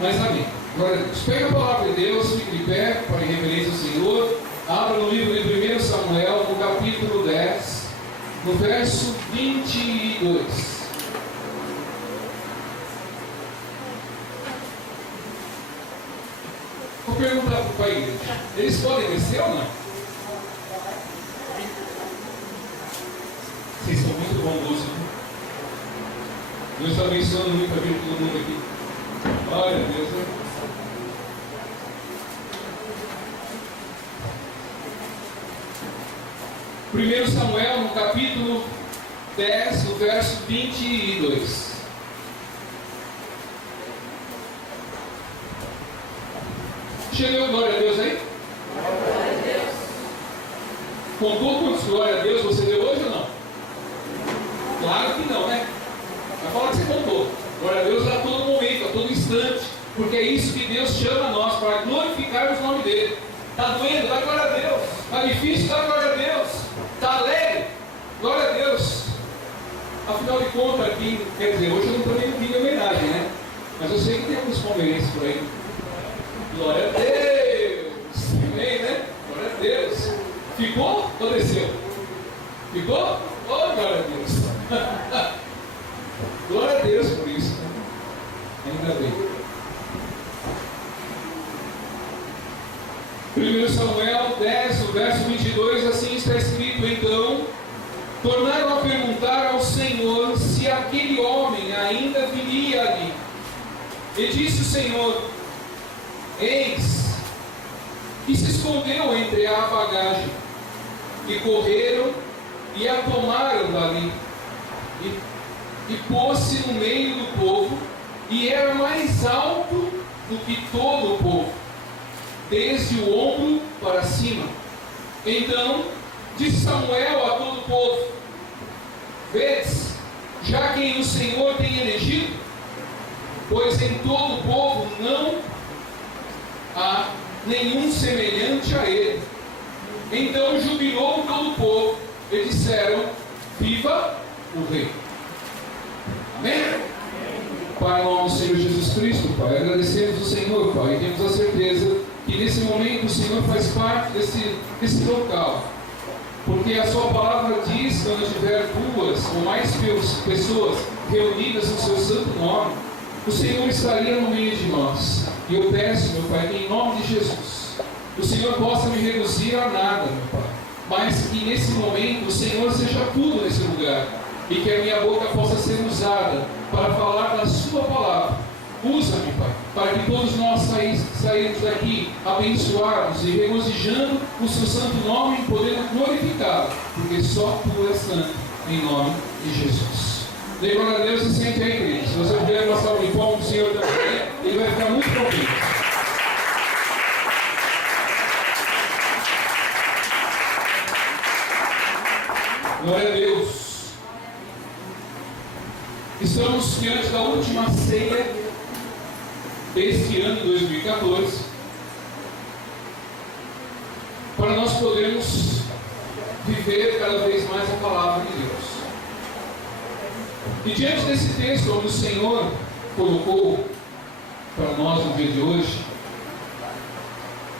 Mas amém. Agora, pega a palavra de Deus, fique de pé, para em reverência ao Senhor. Abra no livro de 1 Samuel, no capítulo 10, no verso 22. Vou perguntar para a igreja: eles podem descer ou não? Vocês são muito bondosos, né? Deus está abençoando muito a vida de todo mundo aqui. Glória a Deus, né? Primeiro Samuel, no capítulo 10, no verso 22. Chegou glória a Deus aí? Glória a Deus. Contou quantos glória a Deus você deu hoje ou não? Claro que não, né? Vai falar que você contou. Glória a Deus a todo momento, a todo instante. Porque é isso que Deus chama a nós, para glorificarmos o nome dEle. Está doendo? Dá glória a Deus. Está difícil? Dá glória a Deus. Está alegre? Glória a Deus. Afinal de contas, aqui, quer dizer, hoje eu não estou nem pedindo homenagem, né? Mas eu sei que tem alguns palmeirenses por aí. Glória a Deus. Amém, né? Glória a Deus. Ficou ou desceu? Ficou? Oh, glória a Deus. Glória a Deus por isso, né? Ainda bem. 1 Samuel 10, no verso 22, assim está escrito: então tornaram a perguntar ao Senhor se aquele homem ainda viria ali. E disse o Senhor: eis que se escondeu entre a bagagem, e correram e a tomaram dali, e pôs-se no meio do povo, e era mais alto do que todo o povo, desde o ombro para cima. Então disse Samuel a todo o povo: vedes já quem o Senhor tem elegido? Pois em todo o povo não há nenhum semelhante a ele. Então jubilou todo o povo e disseram: viva o rei. Amém? Pai, em nome do Senhor Jesus Cristo, Pai, agradecemos ao Senhor, Pai, e temos a certeza que nesse momento o Senhor faz parte desse local, porque a sua palavra diz que quando tiver duas ou mais pessoas reunidas no seu santo nome, o Senhor estaria no meio de nós. E eu peço, meu Pai, que em nome de Jesus o Senhor possa me reduzir a nada, meu Pai, mas que nesse momento o Senhor seja tudo nesse lugar, e que a minha boca possa ser usada para falar da sua palavra. Usa-me, Pai, para que todos nós saímos daqui abençoados e regozijando o seu santo nome e podendo glorificá-lo, porque só tu és santo, em nome de Jesus. Dê glória a Deus e sente aí, querido. Se você puder passar o uniforme do Senhor também, ele vai ficar muito contente. Glória a Deus. Estamos diante da última ceia deste ano de 2014, para nós podermos viver cada vez mais a palavra de Deus. E diante desse texto onde o Senhor colocou para nós no dia de hoje,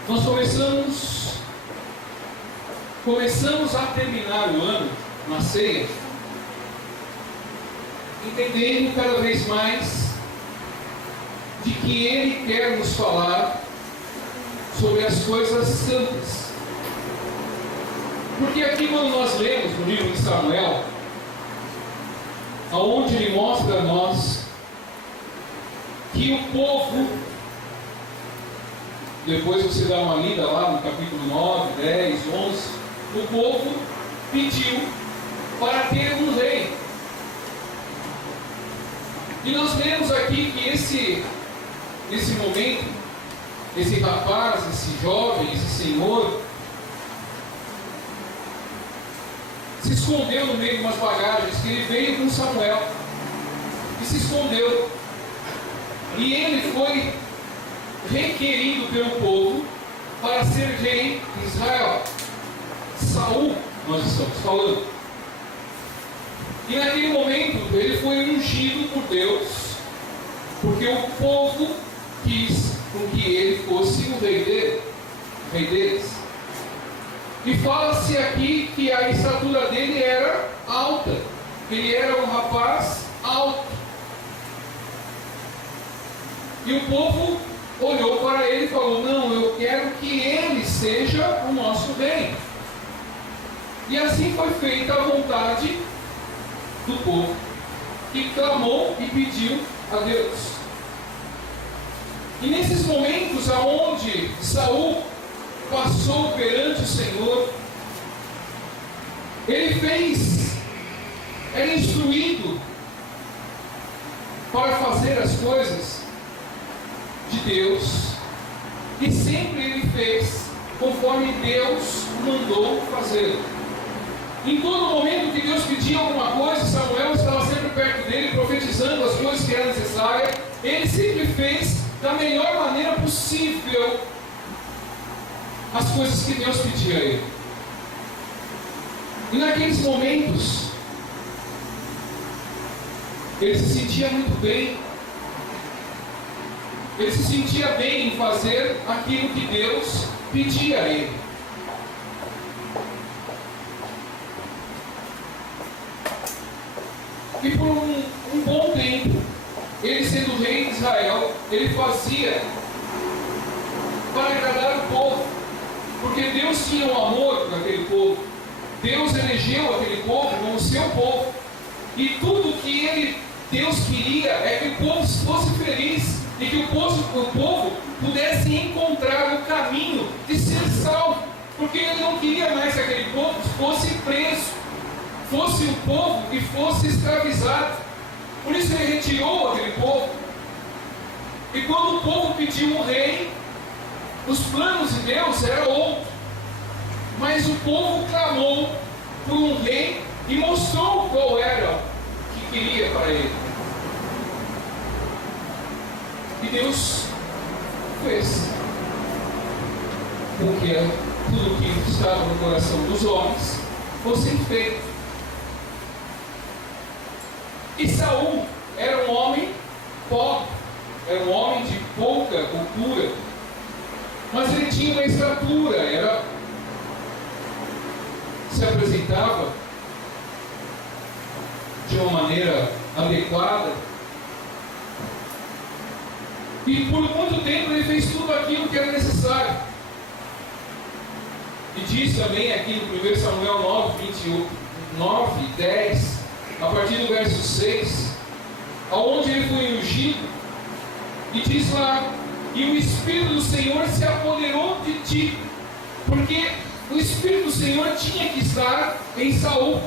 nós começamos a terminar o ano na ceia, entendendo cada vez mais de que Ele quer nos falar sobre as coisas santas. Porque aqui quando nós lemos no livro de Samuel, aonde ele mostra a nós que o povo, depois você dá uma lida lá no capítulo 9, 10, 11, o povo pediu para ter um rei. E nós vemos aqui que nesse momento, esse rapaz, esse jovem, esse senhor, se escondeu no meio de umas bagagens, que ele veio com Samuel e se escondeu. E ele foi requerido pelo povo para ser rei de Israel. Saul, nós estamos falando. E naquele momento ele foi ungido por Deus, porque o povo quis com que ele fosse o rei deles. E fala-se aqui que a estatura dele era alta. Ele era um rapaz alto. E o povo olhou para ele e falou: não, eu quero que ele seja o nosso rei. E assim foi feita a vontade do povo, que clamou e pediu a Deus. E nesses momentos aonde Saul passou perante o Senhor, ele era instruído para fazer as coisas de Deus, e sempre ele fez conforme Deus mandou fazer. Em todo momento que Deus pedia alguma coisa, Samuel estava sempre perto dele, profetizando as coisas que eram necessárias. Ele sempre fez da melhor maneira possível as coisas que Deus pedia a ele. E naqueles momentos, ele se sentia muito bem. Ele se sentia bem em fazer aquilo que Deus pedia a ele. E por um bom tempo, ele sendo rei de Israel, ele fazia para agradar o povo, porque Deus tinha um amor por aquele povo. Deus elegeu aquele povo como seu povo, e tudo que Deus queria é que o povo fosse feliz, e que o povo pudesse encontrar o caminho de ser salvo, porque ele não queria mais que aquele povo fosse preso, fosse um povo que fosse escravizado. Por isso ele retirou aquele povo. E quando o povo pediu um rei, os planos de Deus eram outros. Mas o povo clamou por um rei e mostrou qual era o que queria para ele. E Deus fez com que tudo que estava no coração dos homens fosse feito. E Saul era um homem pobre, era um homem de pouca cultura, mas ele tinha uma estatura, se apresentava de uma maneira adequada, e por muito tempo ele fez tudo aquilo que era necessário. E diz também aqui no 1 Samuel 9, 10, a partir do verso 6, aonde ele foi ungido, e diz lá: e o Espírito do Senhor se apoderou de ti, porque o Espírito do Senhor tinha que estar em Saul.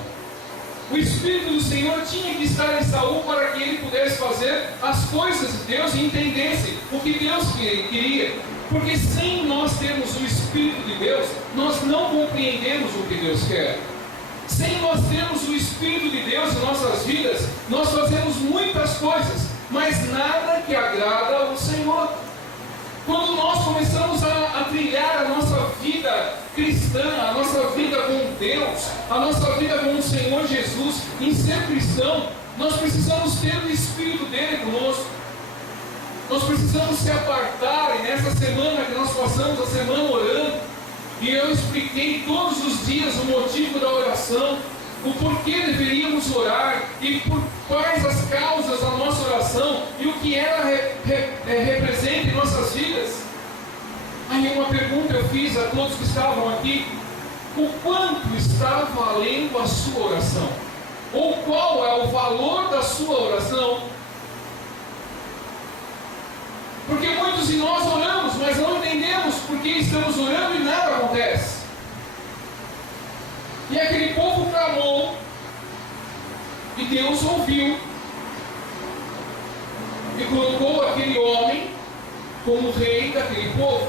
O Espírito do Senhor tinha que estar em Saul para que ele pudesse fazer as coisas de Deus e entendesse o que Deus queria. Porque sem nós termos o Espírito de Deus, nós não compreendemos o que Deus quer. Sem nós termos o Espírito de Deus em nossas vidas, nós fazemos muitas coisas, mas nada que agrada ao Senhor. Quando nós começamos a trilhar a nossa vida cristã, a nossa vida com Deus, a nossa vida com o Senhor Jesus, em ser cristão, nós precisamos ter o Espírito dele conosco. Nós precisamos se apartar, e nessa semana que nós passamos a semana orando, e eu expliquei todos os dias o motivo da oração, o porquê deveríamos orar, e por quais as causas da nossa oração, e o que ela representa em nossas vidas. Aí uma pergunta eu fiz a todos que estavam aqui: o quanto está valendo a sua oração? Ou qual é o valor da sua oração? Porque muitos de nós oramos, mas não entendemos por que estamos orando e nada acontece. E aquele povo clamou, e Deus ouviu, e colocou aquele homem como rei daquele povo,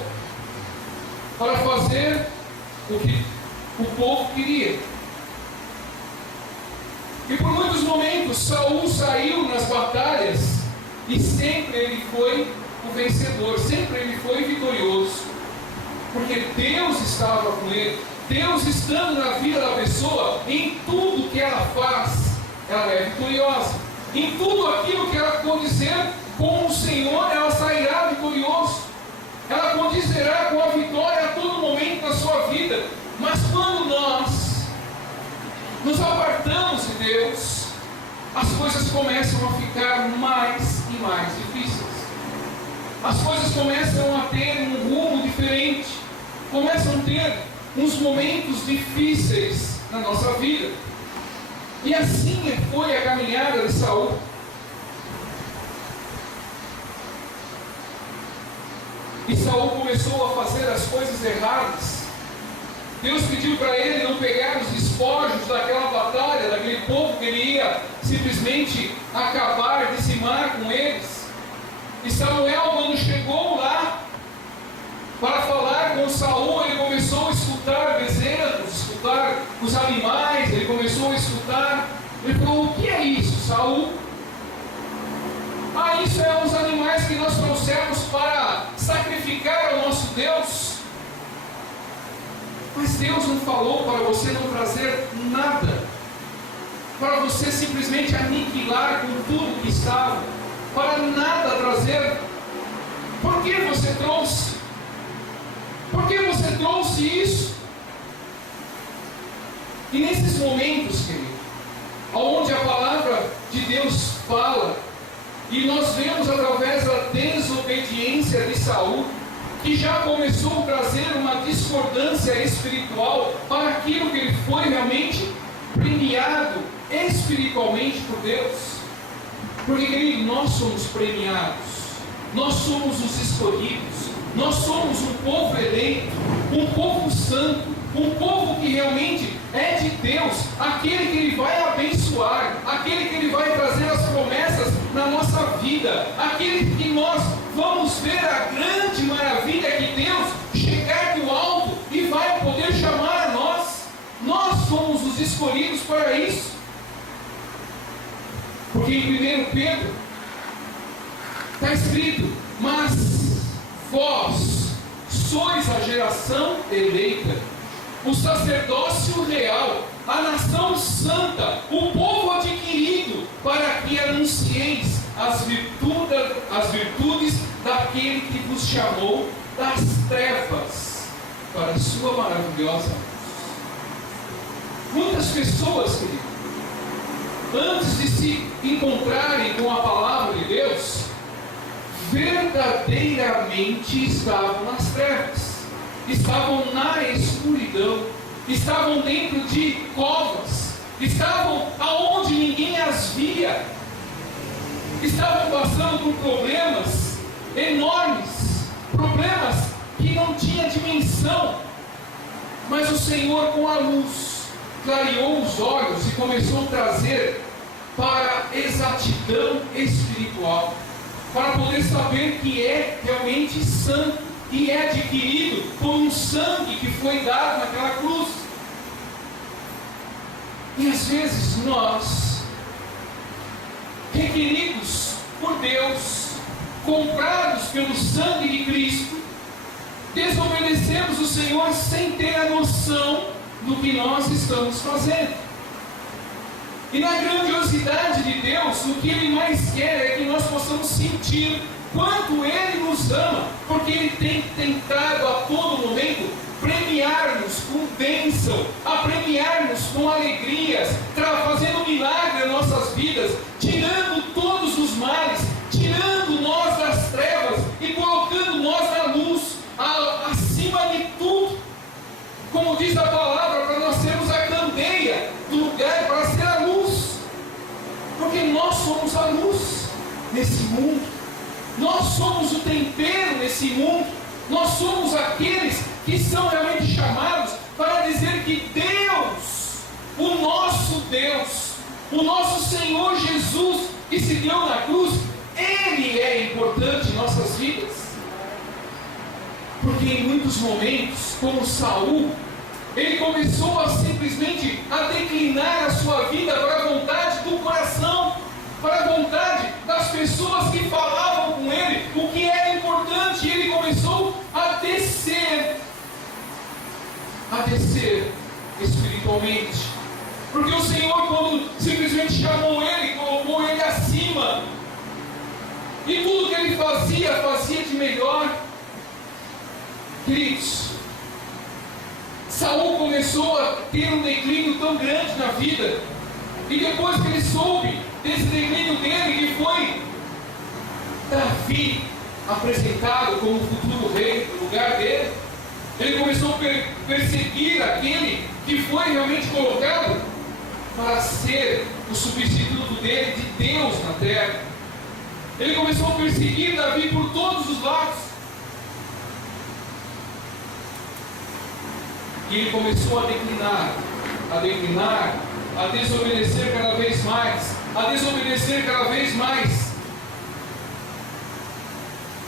para fazer o que o povo queria. E por muitos momentos Saul saiu nas batalhas, e sempre ele foi o vencedor, sempre ele foi vitorioso, porque Deus estava com ele. Deus estando na vida da pessoa, em tudo que ela faz, ela é vitoriosa. Em tudo aquilo que ela acontecer com o Senhor, ela sairá vitoriosa. vitorioso. Ela condizerá com a vitória a todo momento da sua vida. Mas quando nós nos apartamos de Deus, as coisas começam a ficar mais e mais difíceis. As coisas começam a ter um rumo diferente. Começam a ter uns momentos difíceis na nossa vida. E assim foi a caminhada de Saul. E Saul começou a fazer as coisas erradas. Deus pediu para ele não pegar os despojos daquela batalha, daquele povo que ele ia simplesmente acabar, dizimar com eles. E Samuel, quando chegou lá para falar com Saul, ele começou a escutar bezerros, escutar os animais, ele começou a escutar. Ele falou: o que é isso, Saul? Isso é os animais que nós trouxemos para sacrificar ao nosso Deus. Mas Deus não falou para você não trazer nada, para você simplesmente aniquilar com tudo que estava, para nada trazer. Por que você trouxe? Por que você trouxe isso? E nesses momentos, querido, onde a palavra de Deus fala, e nós vemos através da desobediência de Saul, que já começou a trazer uma discordância espiritual para aquilo que ele foi realmente premiado espiritualmente por Deus. Porque, querido, nós somos premiados, nós somos os escolhidos, nós somos um povo eleito, um povo santo, um povo que realmente é de Deus, aquele que Ele vai abençoar, aquele que Ele vai trazer as promessas na nossa vida, aquele que nós vamos ver a grande maravilha que Deus chegar do alto e vai poder chamar a nós. Nós somos os escolhidos para isso. Porque em 1 Pedro está escrito: mas vós sois a geração eleita, o sacerdócio real, a nação santa, o povo adquirido, para que anuncieis as virtudes daquele que vos chamou das trevas para a sua maravilhosa luz. Muitas pessoas, querido, antes de se encontrarem com a palavra de Deus, verdadeiramente estavam nas trevas, estavam na escuridão, estavam dentro de covas, estavam aonde ninguém as via, estavam passando por problemas enormes, problemas que não tinham dimensão, mas o Senhor, com a luz, clareou os olhos e começou a trazer para a exatidão espiritual, para poder saber que é realmente santo e é adquirido por um sangue que foi dado naquela cruz. E às vezes nós, requeridos por Deus, comprados pelo sangue de Cristo, desobedecemos o Senhor sem ter a noção do que nós estamos fazendo. E na grandiosidade de Deus, o que Ele mais quer é que nós possamos sentir quanto Ele nos ama, porque Ele tem tentado a todo momento premiar-nos com bênção, a premiar-nos com alegrias, fazendo milagre em nossas vidas, tirando todos os males, tirando nós das trevas e colocando nós na luz, acima de tudo. Como diz a palavra, para nós sermos a candeia do lugar, para ser a luz, porque nós somos a luz nesse mundo, nós somos o tempero nesse mundo, nós somos aqueles que são realmente chamados para dizer que Deus, o nosso Senhor Jesus, que se deu na cruz, Ele é importante em nossas vidas. Porque em muitos momentos, como Saul, ele começou a simplesmente a declinar a sua vida para a vontade do coração, para a vontade das pessoas que falavam com ele o que era importante, e ele começou a descer espiritualmente. Porque o Senhor, quando simplesmente chamou ele, colocou ele acima, E tudo que ele fazia, fazia de melhor. Queridos, Saul começou a ter um declínio tão grande na vida, e depois que ele soube desse declínio dele, que foi Davi apresentado como futuro rei no lugar dele, ele começou a perseguir aquele que foi realmente colocado para ser o substituto dele, de Deus na terra. Ele começou a perseguir Davi por todos os lados. E ele começou a declinar, a desobedecer cada vez mais,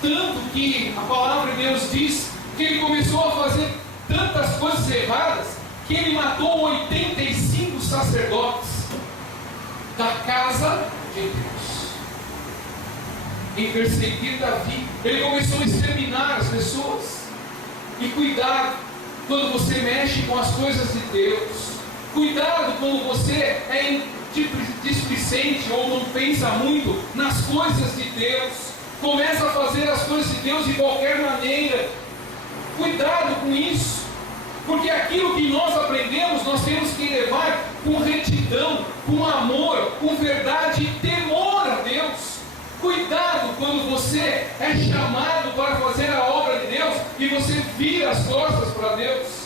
Tanto que a palavra de Deus diz que ele começou a fazer tantas coisas erradas, que ele matou 85 sacerdotes da casa de Deus. Em perseguir Davi, ele começou a exterminar as pessoas. E cuidado quando você mexe com as coisas de Deus. Cuidado quando você é displicente ou não pensa muito nas coisas de Deus. Começa a fazer as coisas de Deus de qualquer maneira. Cuidado com isso. Porque aquilo que nós aprendemos, nós temos que levar com retidão, com amor, com verdade e temor a Deus. Cuidado quando você é chamado para fazer a obra de Deus e você vira as costas para Deus.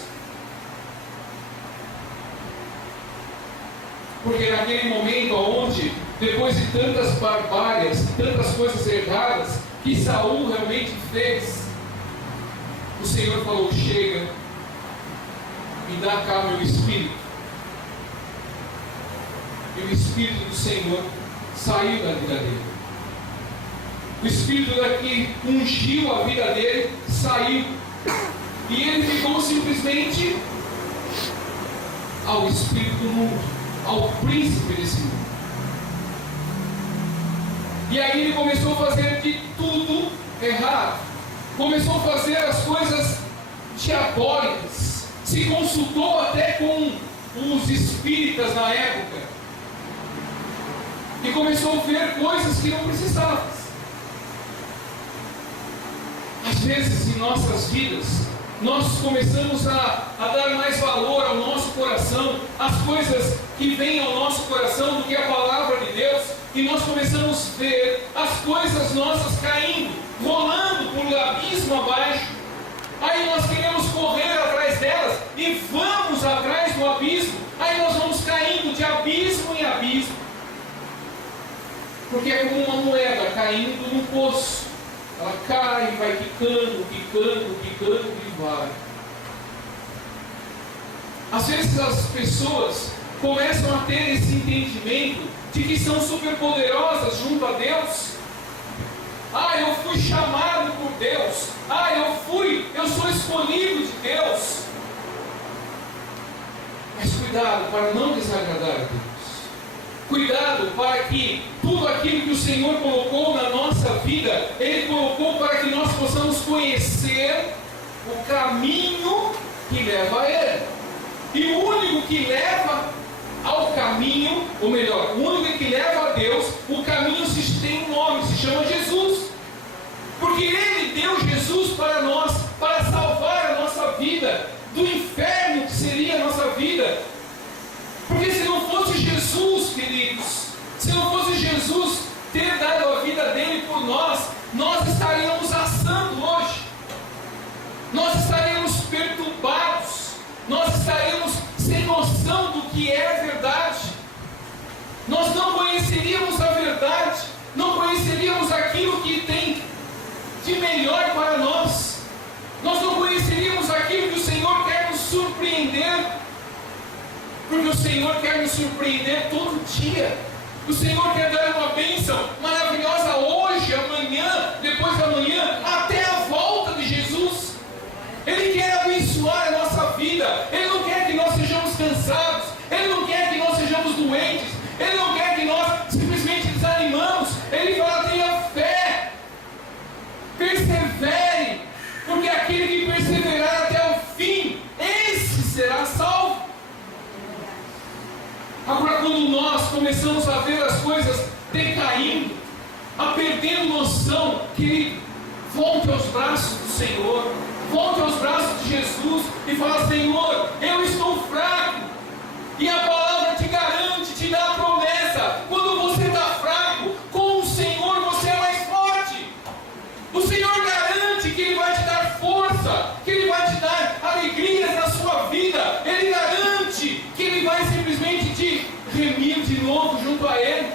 Porque naquele momento onde, depois de tantas barbáries, tantas coisas erradas que Saul realmente fez, o Senhor falou: chega, me dá cá meu espírito. E o Espírito do Senhor saiu da vida dele. O Espírito que ungiu a vida dele saiu. E ele ficou simplesmente ao espírito do mundo, ao príncipe desse mundo. E aí ele começou a fazer de tudo errado. Começou a fazer as coisas diabólicas. Se consultou até com os espíritas na época. E começou a ver coisas que não precisava. Às vezes em nossas vidas, nós começamos a dar mais valor ao nosso coração, às coisas que vêm ao nosso coração do que a palavra de Deus, e nós começamos a ver as coisas nossas caindo, rolando por um abismo abaixo. Aí nós queremos correr atrás delas e vamos atrás do abismo. Aí nós vamos caindo de abismo em abismo, porque é como uma moeda caindo num poço. Ela cai e vai quicando e vai. Às vezes as pessoas começam a ter esse entendimento de que são superpoderosas junto a Deus. Eu fui chamado por Deus. Eu sou escolhido de Deus. Mas cuidado para não desagradar a Deus. Cuidado para que tudo aquilo que o Senhor colocou na nossa vida, Ele colocou para que nós possamos conhecer o caminho que leva a Ele. E o único que leva ao caminho, ou melhor, o único que leva a Deus, o caminho tem um nome, se chama Jesus. Porque Ele deu Jesus para nós, para salvar a nossa vida do inferno que seria a nossa vida. Porque se não fosse Jesus, queridos, se não fosse Jesus ter dado a vida dele por nós, nós estaríamos assando hoje. Nós estaríamos perturbados. Nós estaríamos sem noção do que é a verdade. Nós não conheceríamos a verdade. Não conheceríamos aquilo que tem de melhor para nós. Nós não conheceríamos aquilo que o Senhor quer nos surpreender. Porque o Senhor quer nos surpreender todo dia. O Senhor quer dar uma bênção maravilhosa hoje, amanhã, depois da manhã, até a volta de Jesus. Ele quer abençoar a nossa vida. Ele não quer que nós sejamos cansados. Ele não quer que nós sejamos doentes. Ele não quer que nós simplesmente desanimamos. Ele fala: tenha fé, persevere, porque aquele que perseverar até o fim, esse será salvo. Agora, quando nós começamos a ver as coisas decaindo, a perdendo noção, que ele volte aos braços do Senhor, volte aos braços de Jesus e fala: Senhor, eu estou fraco. E a palavra te garante, te dá a promessa: quando você está fraco, com o Senhor você é mais forte. O Senhor garante que Ele vai te dar força, que Ele vai te dar alegrias na sua vida. Ele garante que Ele vai simplesmente te remir de novo junto a Ele.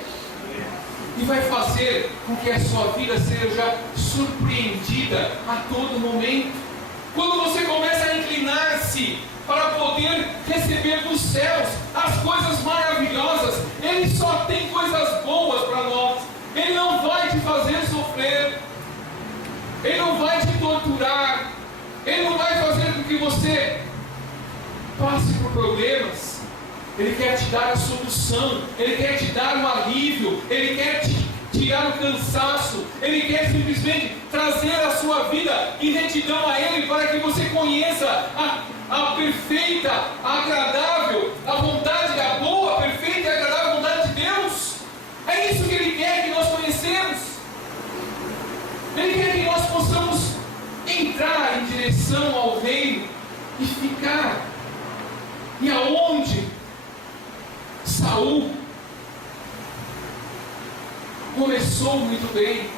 E vai fazer com que a sua vida seja surpreendida a todo momento. Quando você começa a inclinar-se para poder receber dos céus as coisas maravilhosas, Ele só tem coisas boas para nós. Ele não vai te fazer sofrer, Ele não vai te torturar, Ele não vai fazer com que você passe por problemas. Ele quer te dar a solução, Ele quer te dar um alívio, Ele quer te tirar o cansaço, Ele quer simplesmente trazer a sua vida em retidão a Ele, para que você conheça a perfeita, a agradável, a vontade, a boa, perfeita e agradável vontade de Deus. É isso que Ele quer que nós conhecemos. Ele quer que nós possamos entrar em direção ao reino e ficar. E aonde Saul começou muito bem,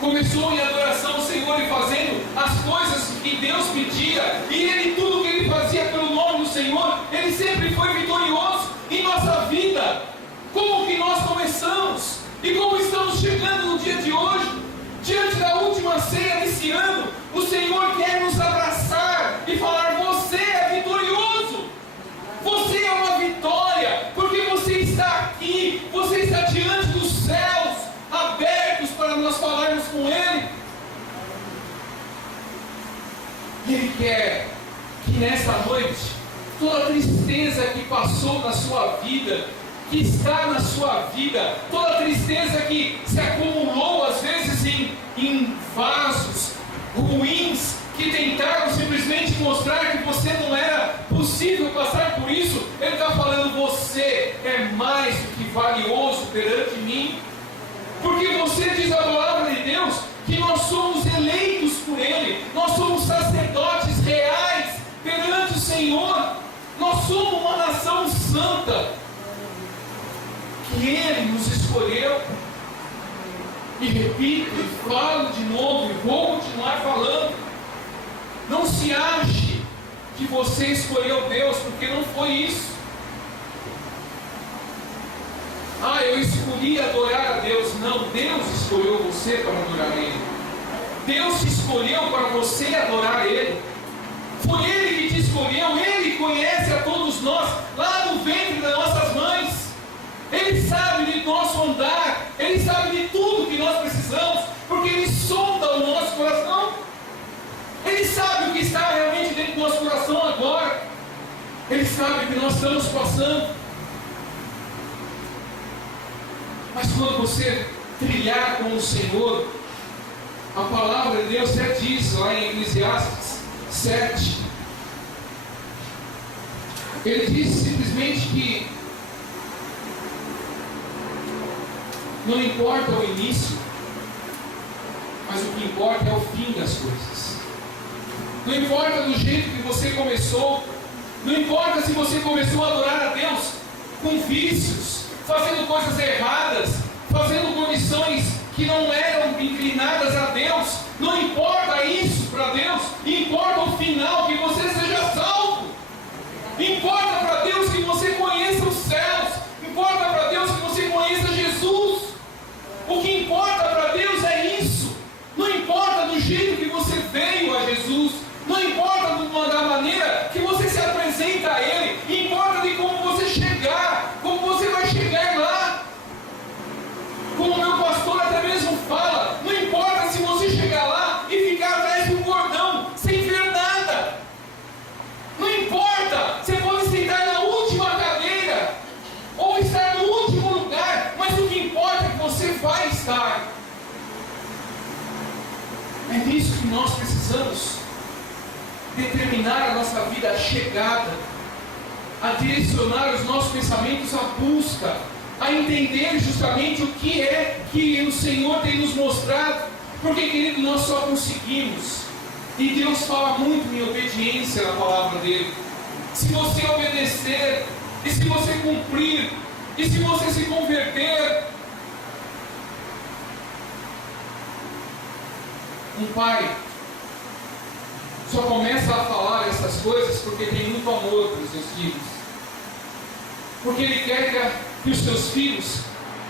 começou em adoração ao Senhor e fazendo as coisas que Deus pedia, e ele, tudo que ele fazia pelo nome do Senhor, ele sempre foi vitorioso. Em nossa vida, como que nós começamos e como estamos chegando no dia de hoje, diante da última ceia desse ano, o Senhor quer nos abraçar e falar: você é vitorioso, você é uma vitória, porque você está aqui, você está diante dos céus abertos para nós falarmos com Ele. E Ele quer que nessa noite, toda a tristeza que passou na sua vida, que está na sua vida, toda a tristeza que se acumulou às vezes em vasos ruins, que tentaram simplesmente mostrar que você não era possível passar por isso, Ele está falando: você é mais do que valioso perante mim. Porque você, diz a palavra de Deus, que nós somos eleitos por Ele, nós somos sacerdotes reais perante o Senhor, nós somos uma nação santa, que Ele nos escolheu. E repito, e falo de novo, e vou continuar falando: não se ache que você escolheu Deus, porque não foi isso. Ah, eu escolhi adorar a Deus. Não, Deus escolheu você para adorar Ele. Deus te escolheu para você adorar Ele. Foi Ele que te escolheu. Ele conhece a todos nós lá no ventre das nossas mães. Ele sabe de nosso andar, Ele sabe de tudo que nós precisamos, porque Ele sonda o nosso coração. Ele sabe o que está realmente dentro do nosso coração agora. Ele sabe o que nós estamos passando. Mas quando você trilhar com o Senhor, a palavra de Deus já diz lá em Eclesiastes 7, Ele diz simplesmente que não importa o início, mas o que importa é o fim das coisas. Não importa do jeito que você começou, não importa se você começou a adorar a Deus com vícios, fazendo coisas erradas, fazendo condições que não eram inclinadas a Deus. Não importa isso para Deus, importa o final, que você seja salvo. Importa para Deus que você conheça os céus, importa para Deus que você conheça Jesus. O que importa para Deus é isso. Não importa do jeito que você veio a Jesus, não importa da maneira que você se apresenta a Ele, importa de como você chegar, como você vai chegar lá. Como o meu pastor até mesmo fala, não importa se você chegar lá e ficar atrás de um cordão, sem ver nada. Não importa, você pode sentar na última cadeira, ou estar no último lugar, mas o que importa é que você vai estar. É nisso que nós precisamos determinar a nossa vida, a chegada, a direcionar os nossos pensamentos à busca a entender justamente o que é que o Senhor tem nos mostrado. Porque, querido, nós só conseguimos, e Deus fala muito em obediência na palavra dele. Se você obedecer, e se você cumprir, e se você se converter. Um pai só começa a falar essas coisas porque tem muito amor para os seus filhos. Porque ele quer que os seus filhos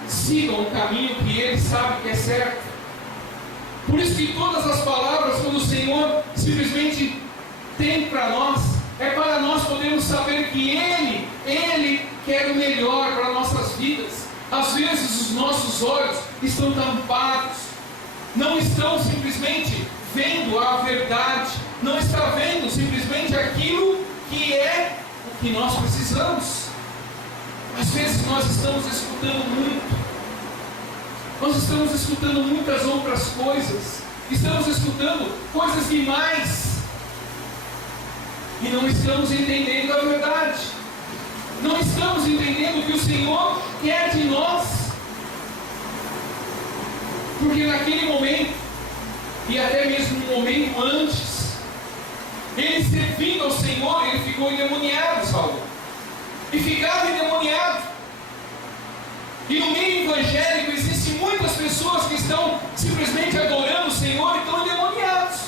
sigam o caminho que ele sabe que é certo. Por isso que todas as palavras, quando o Senhor simplesmente tem para nós, é para nós podermos saber que Ele quer o melhor para nossas vidas. Às vezes os nossos olhos estão tampados, não estão simplesmente vendo a verdade, não está vendo simplesmente aquilo que é o que nós precisamos. Às vezes nós estamos escutando muito, nós estamos escutando muitas outras coisas, estamos escutando coisas demais, e não estamos entendendo a verdade, não estamos entendendo o que o Senhor quer de nós. Porque naquele momento, e até mesmo um momento antes, ele servindo ao Senhor, ele ficou endemoniado, Saul, e ficava endemoniado. E no meio evangélico existem muitas pessoas que estão simplesmente adorando o Senhor e estão endemoniados.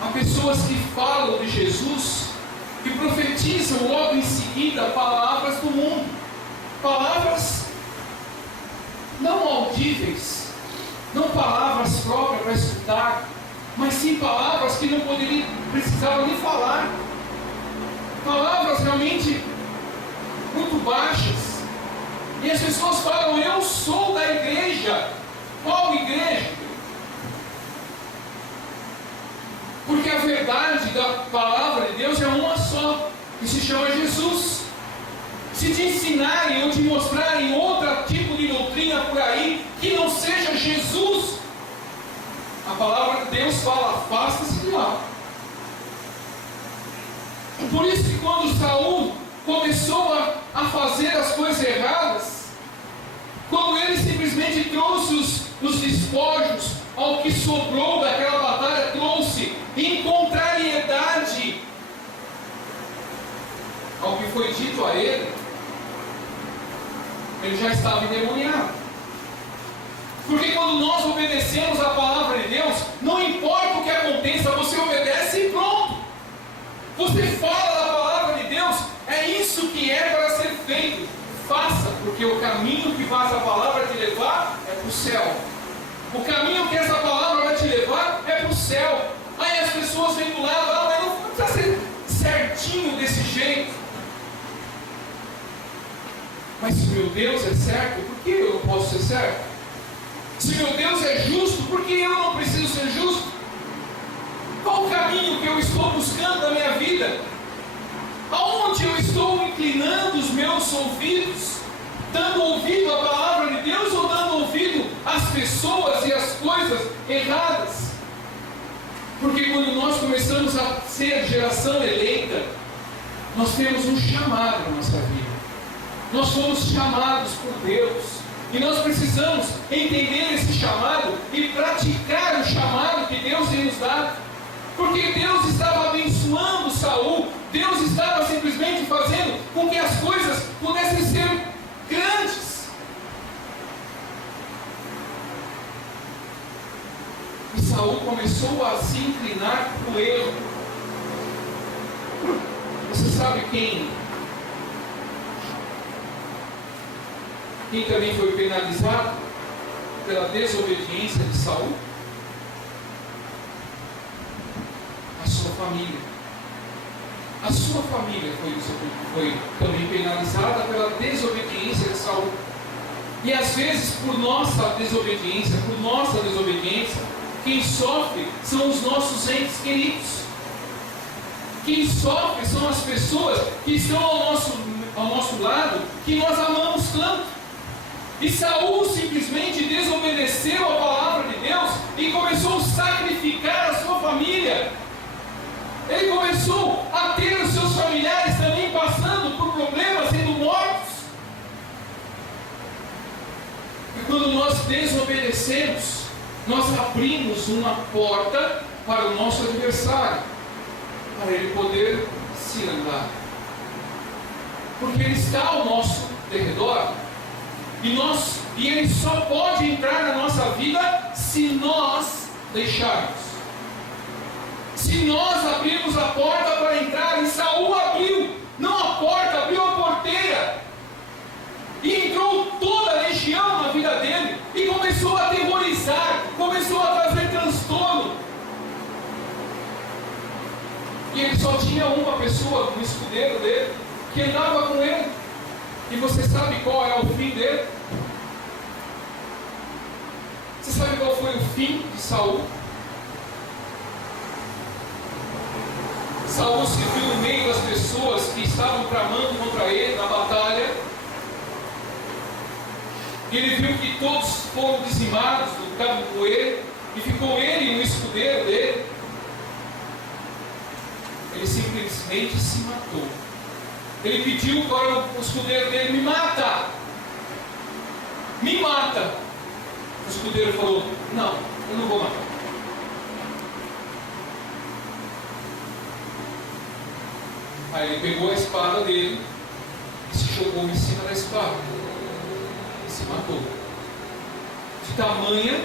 Há pessoas que falam de Jesus e profetizam logo em seguida palavras do mundo, palavras não audíveis, não palavras próprias para escutar, mas sim palavras que não precisavam nem falar, palavras realmente muito baixas. E as pessoas falam: eu sou da igreja. Qual igreja? Porque a verdade da palavra de Deus é uma só, que se chama Jesus. Se te ensinarem ou te mostrarem outro tipo de doutrina por aí, que não seja Jesus, a palavra de Deus fala: afasta-se de lá. Por isso que quando Saul começou a fazer as coisas erradas, quando ele simplesmente trouxe os despojos, ao que sobrou daquela batalha, trouxe em contrariedade ao que foi dito a ele, ele já estava endemoniado. Porque quando nós obedecemos a palavra de Deus, não importa o que aconteça, você obedece e pronto. Você fala da palavra de Deus, é isso que é para ser feito. Faça, porque o caminho que faz a palavra te levar é para o céu. O caminho que essa palavra vai te levar é para o céu. Aí as pessoas vêm do lado: mas não precisa ser certinho desse jeito. Mas se meu Deus é certo, por que eu não posso ser certo? Se meu Deus é justo, por que eu não preciso ser justo? Qual o caminho que eu estou buscando na minha vida? Aonde eu estou inclinando os meus ouvidos? Dando ouvido à palavra de Deus ou dando ouvido às pessoas e às coisas erradas? Porque quando nós começamos a ser geração eleita, nós temos um chamado na nossa vida. Nós fomos chamados por Deus. E nós precisamos entender esse chamado e praticar o chamado que Deus tem nos dado. Porque Deus estava abençoando Saul. Deus estava simplesmente fazendo com que as coisas pudessem ser grandes. E Saul começou a se inclinar para o erro. Você sabe quem também foi penalizado pela desobediência de Saul? A sua família. A sua família foi também penalizada pela desobediência de Saul. E às vezes, por nossa desobediência, quem sofre são os nossos entes queridos. Quem sofre são as pessoas que estão ao nosso lado, que nós amamos tanto. E Saul simplesmente desobedeceu a palavra de Deus e começou a sacrificar a sua família. Ele começou a ter os seus familiares também passando por problemas, sendo Quando nós desobedecemos, nós abrimos uma porta para o nosso adversário, para ele poder se andar. Porque ele está ao nosso derredor. E ele só pode entrar na nossa vida se nós deixarmos. Se nós abrirmos a porta para entrar, e Saul abriu, não a porta, abriu a porteira. E entrou toda a legião na vida dele, e começou a aterrorizar, começou a trazer transtorno. E ele só tinha uma pessoa, um escudeiro dele, que andava com ele. E você sabe qual é o fim dele? Você sabe qual foi o fim de Saul? Saul se viu no meio das pessoas que estavam tramando contra ele na batalha. E ele viu que todos foram dizimados, lutavam com ele, e ficou ele e o escudeiro dele. Ele simplesmente se matou. Ele pediu para o escudeiro dele: me mata! Me mata! O escudeiro falou: não, eu não vou matar. Aí ele pegou a espada dele e se jogou em cima da espada e se matou. De tamanha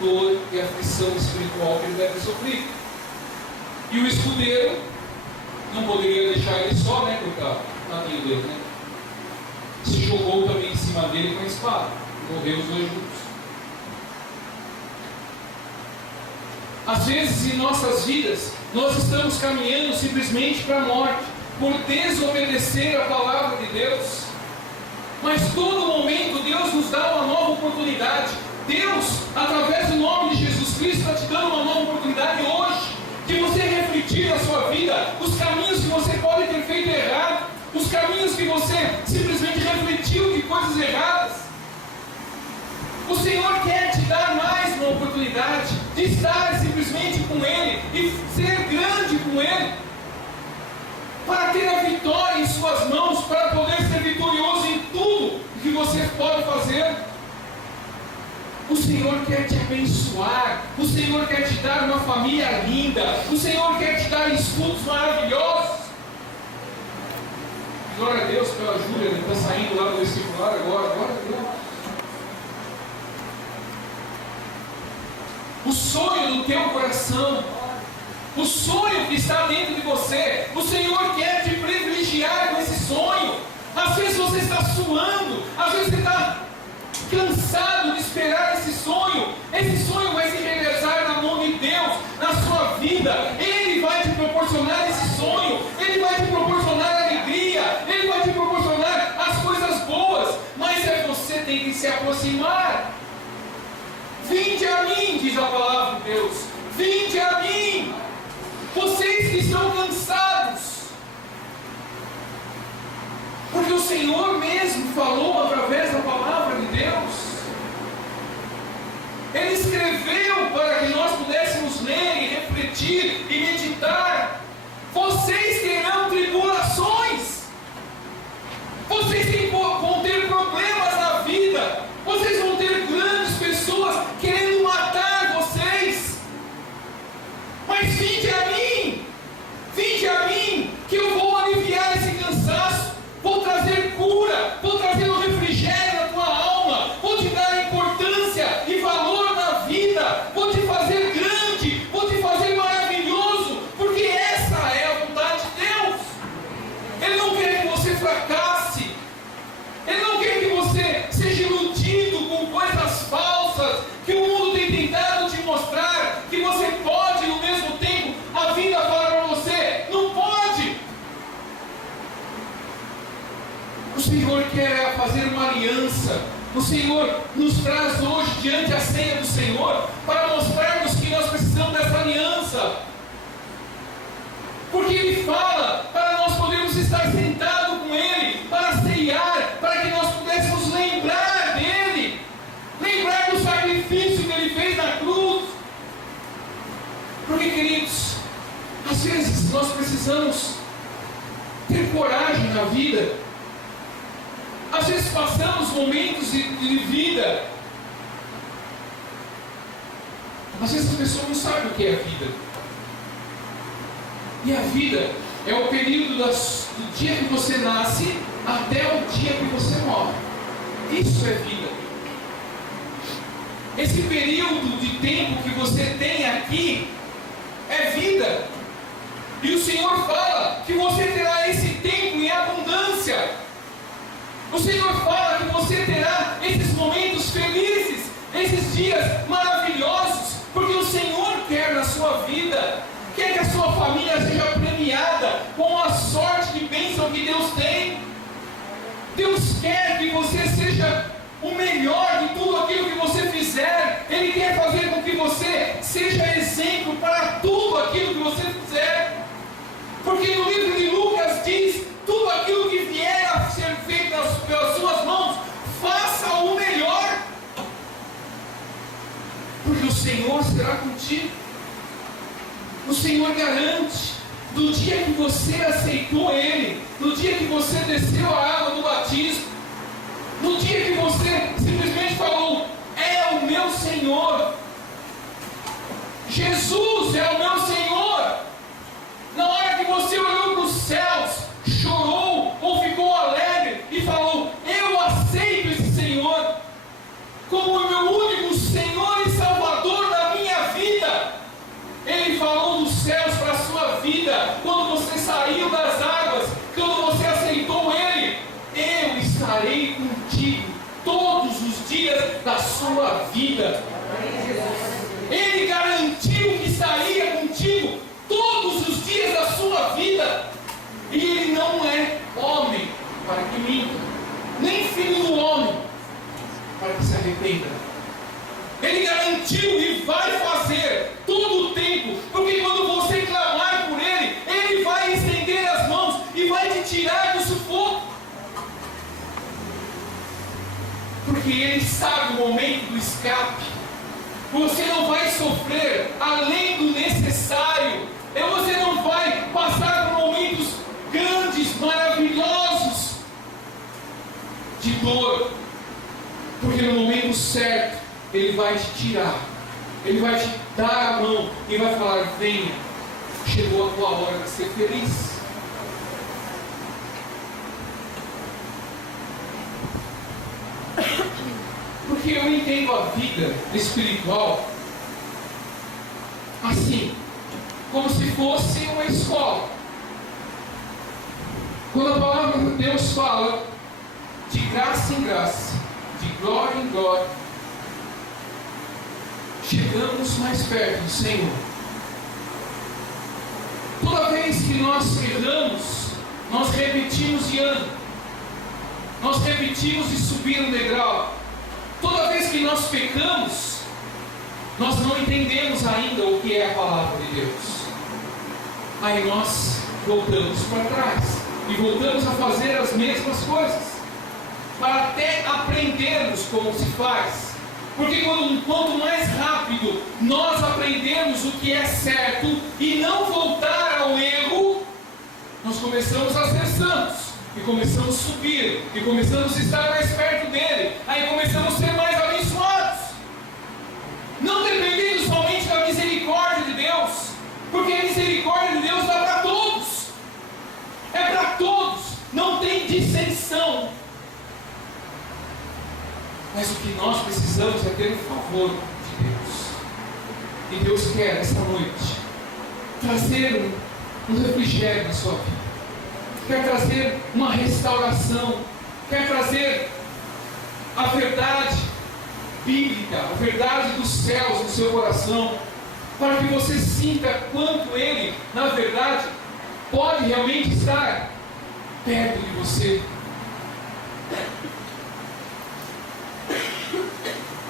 dor e aflição espiritual que ele deve ter sofrido. E o escudeiro não poderia deixar ele só, né, por tadinho dele, né? Se jogou também em cima dele com a espada. Morreu os dois juntos. Às vezes em nossas vidas, nós estamos caminhando simplesmente para a morte, por desobedecer a palavra de Deus. Mas todo momento Deus nos dá uma nova oportunidade. Deus, através do nome de Jesus Cristo, está te dando uma nova oportunidade hoje, de você refletir na sua vida os caminhos que você pode ter feito errado, os caminhos que você simplesmente refletiu de coisas erradas. O Senhor quer te dar mais uma oportunidade de estar simplesmente com Ele e ser grande com Ele, para ter a vitória em suas mãos, para poder ser vitorioso em tudo que você pode fazer. O Senhor quer te abençoar, o Senhor quer te dar uma família linda, o Senhor quer te dar estudos maravilhosos. Glória a Deus pela Júlia, que está saindo lá do vestibular agora, glória a Deus. O sonho do teu coração, o sonho que está dentro de você, o Senhor quer te privilegiar com esse sonho. Às vezes você está suando, às vezes você está cansado de esperar esse sonho vai se realizar na mão de Deus, na sua vida. Ele vai te proporcionar esse sonho, Ele vai te proporcionar alegria, Ele vai te proporcionar as coisas boas, mas você tem que se aproximar. Vinde a mim, diz a palavra de Deus, vinde a mim, vocês que estão cansados, porque o Senhor mesmo falou através da palavra de Deus. Ele escreveu para que nós pudéssemos ler e refletir e meditar. Vocês terão tribulações, vocês vão ter problemas na vida, vocês vão ter grandes pessoas querendo matar vocês. Mas vinde a mim, que eu vou aliviar esse cansaço, vou trazer cura, vou trazer um refrigério na tua alma, vou te dar importância e valor na vida, vou te fazer grande, vou te fazer maravilhoso, porque essa é a vontade de Deus. Ele não quer que você fracasse, Ele não quer que você seja iludido com coisas falsas que o mundo tem tentado te mostrar, que você pode e ao mesmo tempo a vida fala para você: não pode. O Senhor quer fazer uma aliança. O Senhor nos traz hoje diante a ceia do Senhor para mostrarmos que nós precisamos dessa aliança, porque Ele fala para nós podermos estar sentados com Ele, para ceiar, para que nós pudéssemos lembrar dEle, lembrar do sacrifício que Ele fez na cruz. Porque, queridos, às vezes nós precisamos ter coragem na vida. Às vezes passamos momentos de vida. Às vezes a pessoa não sabe o que é a vida. E a vida é o período do dia que você nasce até o dia que você morre. Isso é vida. Esse período de tempo que você tem aqui é vida. E o Senhor fala que você terá esse tempo em abundância. O Senhor fala que você terá esses momentos felizes, esses dias maravilhosos, porque o Senhor quer na sua vida, quer que a sua família seja premiada com a sorte de bênção que Deus tem. Deus quer que você seja o melhor de tudo aquilo que você fizer. Ele quer fazer com que você seja exemplo para tudo aquilo que você fizer. Porque no livro de Lucas diz: tudo aquilo que vier a ser feito pelas suas mãos, faça o melhor, porque o Senhor será contigo. O Senhor garante. Do dia que você aceitou Ele, no dia que você desceu a água do batismo, no dia que você simplesmente falou: é o meu Senhor, Jesus é o meu Senhor. Na hora que você olhou para os céus, chorou ou ficou alegre e falou: eu aceito esse Senhor como o meu único Senhor e Salvador da minha vida. Ele falou dos céus para a sua vida. Quando você saiu das águas, quando você aceitou Ele: eu estarei contigo todos os dias da sua vida. Ele garantiu que estaria contigo todos os dias da sua vida. E Ele não é homem para que minta, nem filho do homem para que se arrependa. Ele garantiu e vai fazer todo o tempo, porque quando você clamar por Ele, Ele vai estender as mãos e vai te tirar do sufoco. Porque Ele sabe o momento do escape. Você não vai sofrer além do necessário. Você não vai passar por momentos grandes, maravilhosos de dor, porque no momento certo Ele vai te tirar, Ele vai te dar a mão e vai falar: venha, chegou a tua hora de ser feliz. Porque eu entendo a vida espiritual assim, como se fosse uma escola. Quando a palavra de Deus fala de graça em graça, de glória em glória, chegamos mais perto do Senhor. Toda vez que nós erramos, nós repetimos de ano, nós repetimos de subir um degrau. Toda vez que nós pecamos, nós não entendemos ainda o que é a palavra de Deus. Aí nós voltamos para trás e voltamos a fazer as mesmas coisas, para até aprendermos como se faz. Porque quanto mais rápido nós aprendemos o que é certo e não voltar ao erro, nós começamos a ser santos, e começamos a subir, e começamos a estar mais perto dele. Aí começamos a ser mais abençoados, não dependendo somente da misericórdia de Deus, porque a misericórdia de Deus dá para todos, é para todos, não tem dissensão. Mas o que nós precisamos é ter o favor de Deus. E Deus quer esta noite trazer um refrigério na sua vida, quer trazer uma restauração, quer trazer a verdade bíblica, a verdade dos céus no seu coração, para que você sinta quanto Ele, na verdade, pode realmente estar perto de você.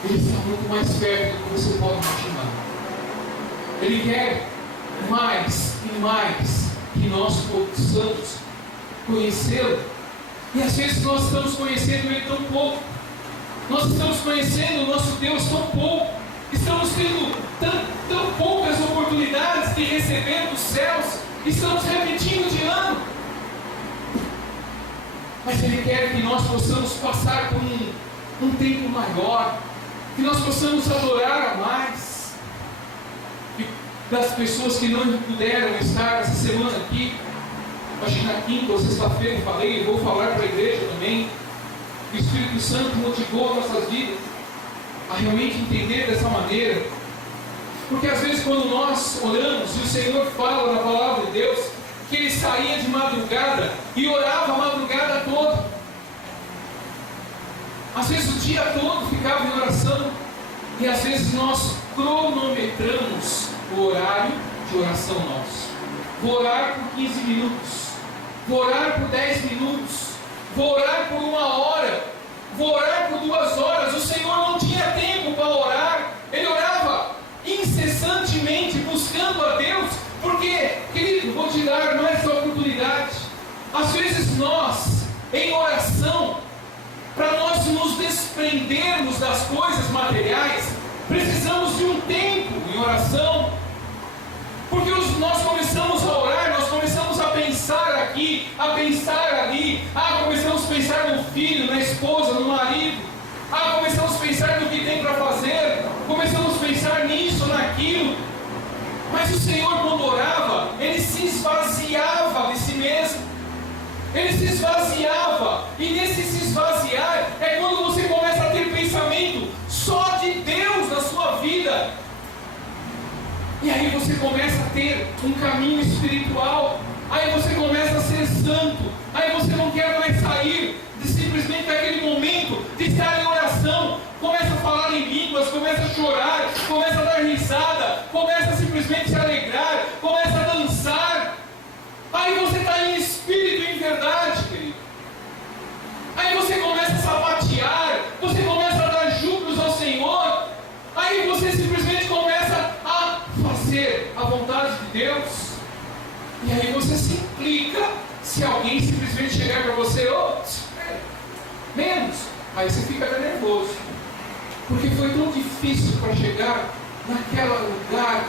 Ele está muito mais perto do que você pode imaginar. Ele quer mais e mais que nós possamos conhecê-lo. E às vezes nós estamos conhecendo Ele tão pouco. Nós estamos conhecendo o nosso Deus tão pouco. Estamos tendo tão poucas oportunidades de receber dos céus. Estamos repetindo de ano. mas Ele quer que nós possamos passar por um tempo maior, que nós possamos adorar a mais. E das pessoas que não puderam estar essa semana aqui, acho que na quinta ou sexta-feira eu falei, vou falar para a igreja também, que o Espírito Santo motivou nossas vidas a realmente entender dessa maneira. Porque às vezes quando nós oramos e o Senhor fala na palavra de Deus que Ele saía de madrugada e orava a madrugada toda, às vezes o dia todo ficava em oração, e às vezes nós cronometramos o horário de oração nosso. Vou orar por 15 minutos, vou orar por 10 minutos, vou orar por 1 hora, vou orar por 2 horas. O Senhor não tinha tempo para orar, Ele orava incessantemente buscando a Deus, porque, querido, vou te dar mais essa oportunidade. Às vezes nós, em oração, para nós nos desprendermos das coisas materiais, precisamos de um tempo em oração, porque nós começamos a orar, nós começamos a pensar aqui, a pensar ali, começamos a pensar no filho, na esposa, no marido, começamos a pensar no que tem para fazer, começamos a pensar nisso, naquilo. Mas o Senhor, quando orava, Ele se esvaziava de si mesmo, Ele se esvaziava, e nesse se esvaziar é quando você começa a ter pensamento só de Deus na sua vida. E aí você começa a ter um caminho espiritual, aí você começa a ser santo, aí você não quer mais sair de simplesmente aquele momento de estar em oração, começa a falar em línguas, começa a chorar, começa a dar risada, começa a simplesmente se alegrar, começa a dançar. Aí você está em espírito e em verdade, querido. Aí você começa a sapatear, você começa a dar júbilos ao Senhor, aí você simplesmente começa a fazer a vontade de Deus. E aí você se implica se alguém simplesmente chegar para você, menos, aí você fica até nervoso, porque foi tão difícil para chegar naquele lugar,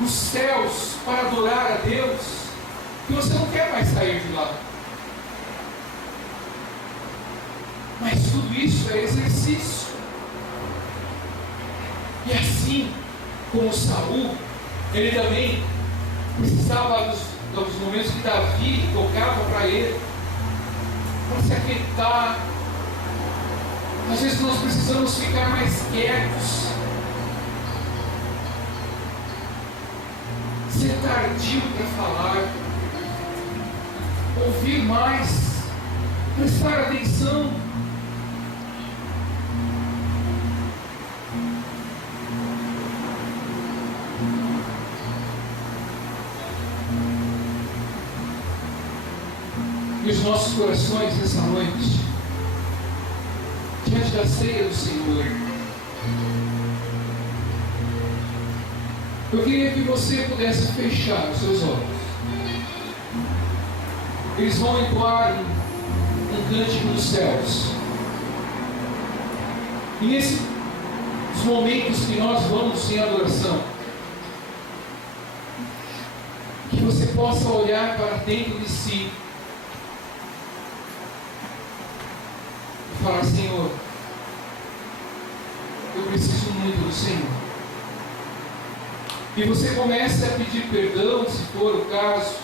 nos céus, para adorar a Deus, que você não quer mais sair de lá. Mas tudo isso é exercício. E assim como Saul, ele também precisava dos momentos que Davi tocava para ele, para se aquietar. Às vezes nós precisamos ficar mais quietos, ser tardio para falar, ouvir mais, prestar atenção. E os nossos corações nessa noite, diante da ceia do Senhor, eu queria que você pudesse fechar os seus olhos. Eles vão entoar um cântico dos céus. E nesses momentos que nós vamos em adoração, que você possa olhar para dentro de si e falar: Senhor, eu preciso muito do Senhor. E você começa a pedir perdão, se for o caso.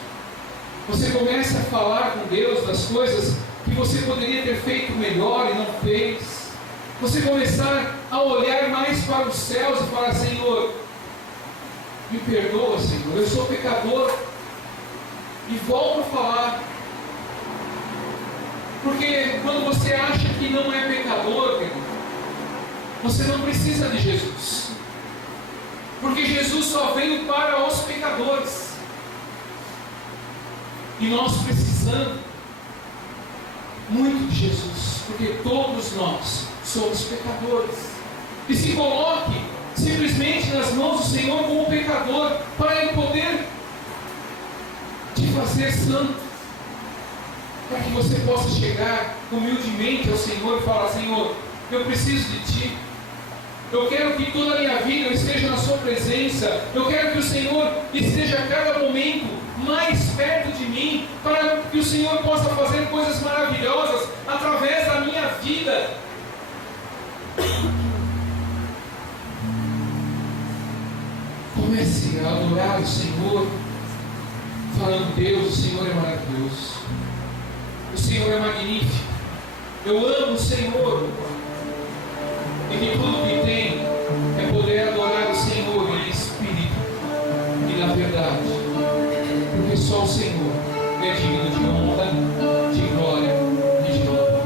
Você começa a falar com Deus das coisas que você poderia ter feito melhor e não fez. Você começar a olhar mais para os céus e falar: Senhor, me perdoa, Senhor, eu sou pecador. E volta a falar. Porque quando você acha que não é pecador, querido, você não precisa de Jesus. Porque Jesus só veio para os pecadores. E nós precisamos muito de Jesus, porque todos nós somos pecadores. E se coloque simplesmente nas mãos do Senhor como pecador, para Ele poder te fazer santo, para que você possa chegar humildemente ao Senhor e falar: Senhor, eu preciso de Ti. Eu quero que toda a minha vida eu esteja na Sua presença. Eu quero que o Senhor esteja a cada momento mais perto de mim, para que o Senhor possa fazer coisas maravilhosas através da minha vida. Comece a adorar o Senhor, falando: Deus, o Senhor é maravilhoso, o Senhor é magnífico, eu amo o Senhor, e que tudo que tem é poder adorar o Senhor em espírito e na verdade, porque só o Senhor é digno de honra, de glória e de louvor.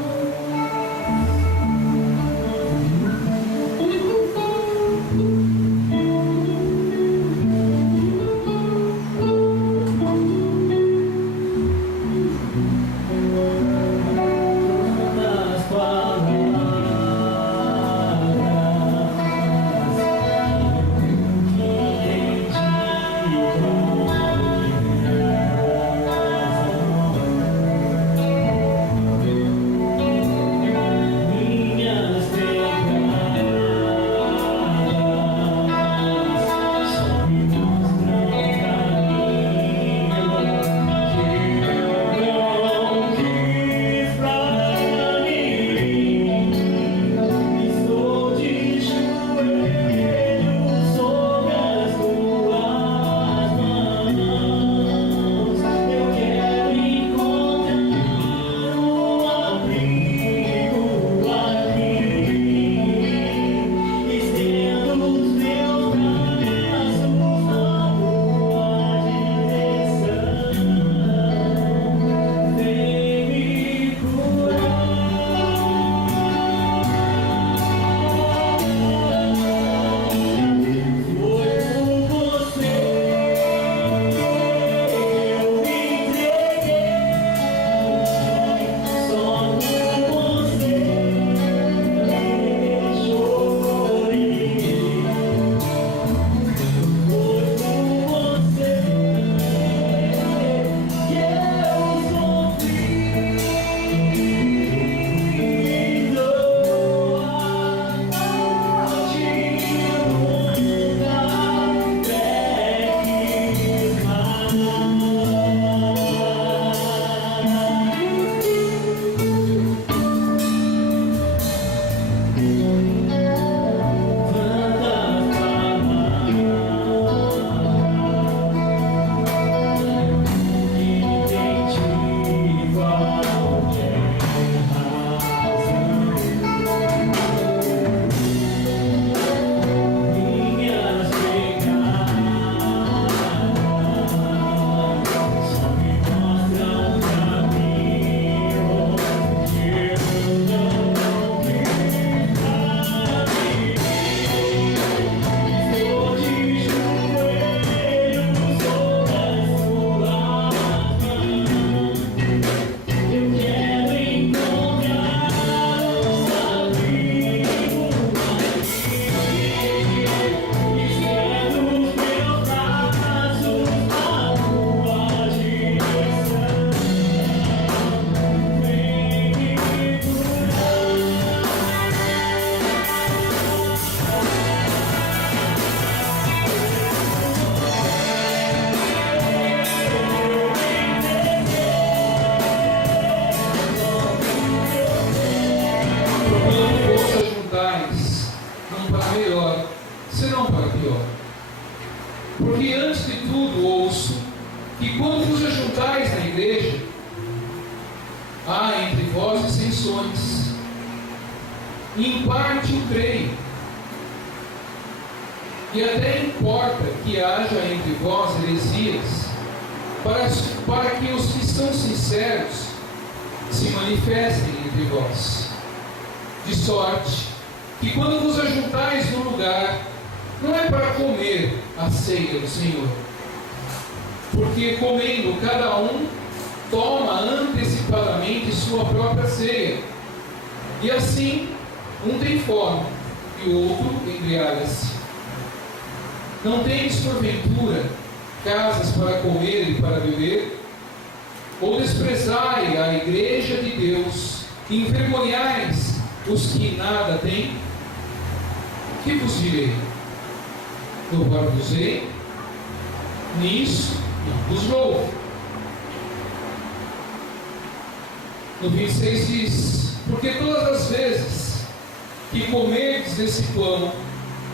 Porque antes de tudo ouço que quando vos ajuntais na igreja, há entre vós dissensões. Em parte o creio, e até importa que haja entre vós heresias, para que os que são sinceros se manifestem entre vós. De sorte que quando vos ajuntais num lugar, não é para comer a ceia do Senhor, porque comendo cada um toma antecipadamente sua própria ceia, e assim um tem fome e o outro embriaga-se. Não tendes porventura casas para comer e para beber? Ou desprezai a igreja de Deus e envergonhais os que nada têm? Que vos direi? Louvar-vos-ei? Nisso não vos louvo. No 26 diz: porque todas as vezes que comerdes desse pão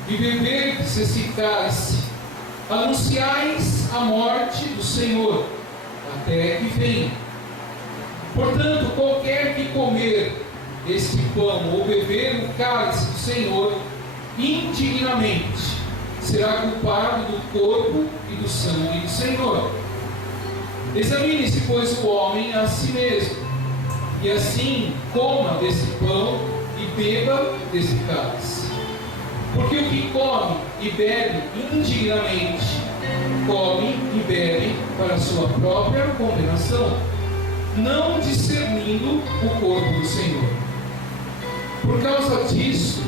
e beberdes esse cálice, anunciais a morte do Senhor, até que venha. Portanto, qualquer que comer este pão ou beber o cálice do Senhor indignamente, será culpado do corpo e do sangue do Senhor. Examine-se, pois, o homem a si mesmo, e assim coma desse pão e beba desse cálice. Porque o que come e bebe indignamente, come e bebe para a sua própria condenação, não discernindo o corpo do Senhor. Por causa disso,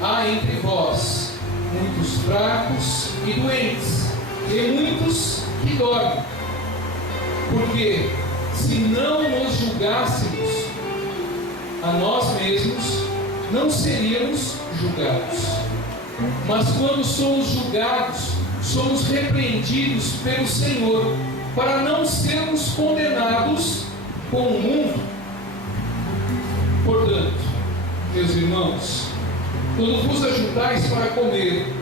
há entre vós muitos fracos e doentes, e muitos que dormem. Porque se não nos julgássemos a nós mesmos, não seríamos julgados. Mas quando somos julgados, somos repreendidos pelo Senhor, para não sermos condenados com o mundo. Portanto, meus irmãos, quando vos ajuntais para comer,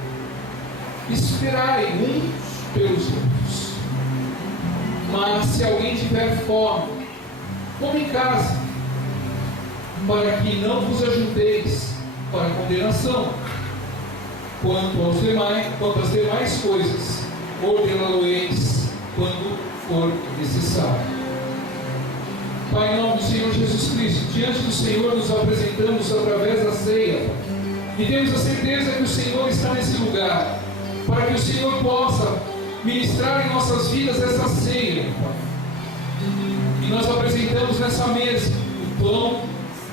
esperai uns pelos outros. Mas se alguém tiver fome, come em casa, para que não vos ajunteis para a condenação. Quanto às demais coisas, ordená-lo-eis quando for necessário. Pai, em nome do Senhor Jesus Cristo, diante do Senhor nos apresentamos através da ceia, e temos a certeza que o Senhor está nesse lugar, para que o Senhor possa ministrar em nossas vidas essa ceia, e nós apresentamos nessa mesa o pão